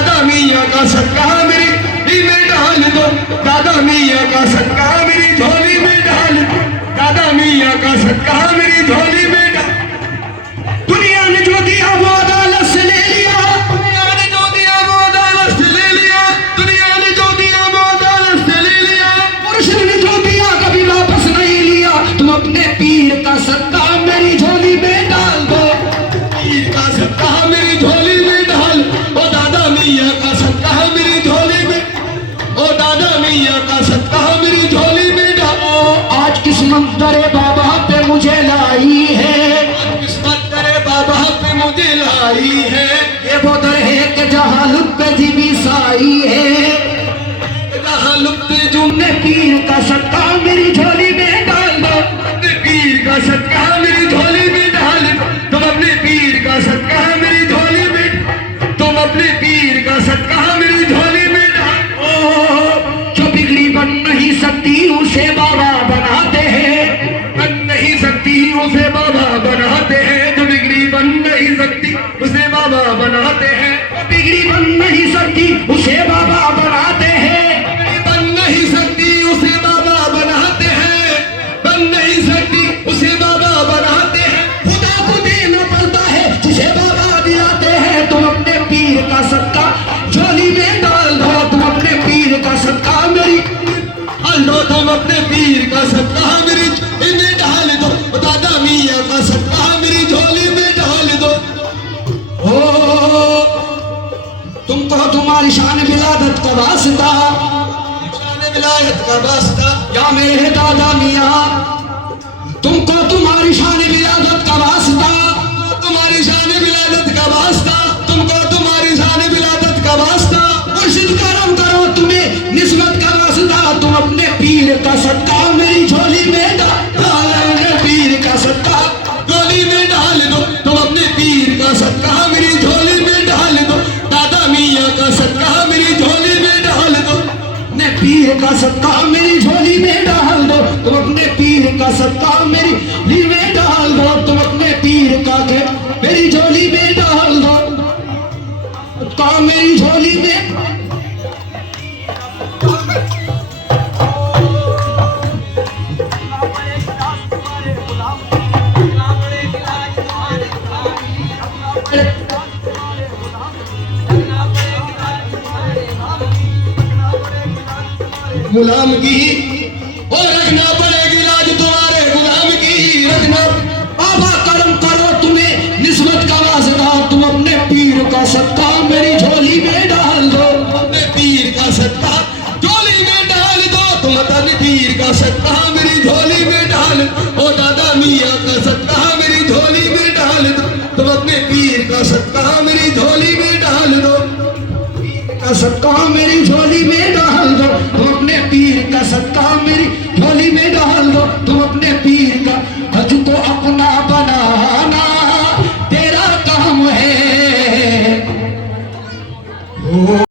दादा मियाँ का सदका मेरी झोली में डाल दो, दादा मियाँ का सदका मेरी झोली में डाल दो, दादा मियाँ का सदका मेरी झोली में डाल। दुनिया ने जो दिया वो अदालत से ले लिया, दुनिया ने जो दिया वो अदालत से ले लिया, दुनिया ने जो दिया वो अदालत से ले लिया। मुर्शिद ने जो दिया कभी वापस नहीं लिया, तुम अपने पीर का सदका मेरी झोली में डाल दो, पीर का सदका मेरी झोली में डाल, ओ दादा मियाँ का सदका मेरी झोली में, ओ दादा मियाँ का सदका मेरी झोली में डालो। आज किस्मत दरे बाबा पे मुझे लाई है, किस्मत तेरे बाबा पे मुझे लाई है, ये वो दर है कि जहाँ लुत्फ़ जी भी साई है, जहाँ लुत्फ़ तुमने पीर का सदका मेरी झोली में डाल दो, अपने पीर का सदका मेरी झोली में डाल दो, तुम अपने पीर का सदका मेरी झोली में, तुम अपने पीर का सदका मेरी झोली में डाल। जो बिगड़ी बन नहीं सकती उसे बाबा बनाते हैं, बन नहीं सकती उसे बाबा बनाते हैं, जो बिगड़ी बन नहीं सकती उसे बाबा बनाते हैं, बिगड़ी बन नहीं सकती उसे बाबा बनाते हैं, बन नहीं सकती उसे बाबा बनाते हैं, बन नहीं सकती उसे बाबा बनाते हैं। खुदा को देना पड़ता है जिसे बाबा दिलाते हैं, तुम अपने पीर का सदका झोली में डाल दो, तुम अपने पीर का सदका मेरी लो, तुम अपने पीर का सदका मेरी झोली में डाल दो, दादा मियाँ का सदका मेरी झोली में डाल दो। हो। तुमको तुम्हारी शान विलादत का वास्ता, शान विलायत का वास्ता, या मेरे दादा मियाँ, तुमको तुम्हारी शान विलादत का वास्ता, तुम्हारी शान विलादत का वास्ता, तुमको तुम्हारी शान विलादत का वास्ता। मुर्शिद करम करो तुम्हें निस्बत का वास्ता, तुम अपने पीर का सदका मेरी झोली में डाल, अपने पीर का सदका झोली में डाल दो, तुम अपने पीर का सदका मेरी झोली में डाल दो, दादा मियाँ का सदका मेरी झोली में डाल दो, अपने पीर का सदका मेरी झोली में डाल दो, तुम अपने पीर का सदका मेरी झोली में डाल दो, तुम अपने पीर का मेरी झोली में डाल दो, सदका मेरी झोली में। गुलाम की और रखना पड़ेगी लाज तुम्हारे गुलाम की, रखना। बाबा करम करो तुम्हें निस्बत का वास्ता, तुम अपने पीर का सदका मेरी झोली में डाल दो, अपने पीर का सदका झोली में डाल दो, तुम अपने पीर का सदका मेरी झोली में डाल, ओ दादा मियाँ का सदका मेरी झोली में डाल दो, तुम अपने पीर का सदका मेरी झोली में डाल दो, का सदका मेरी झोली में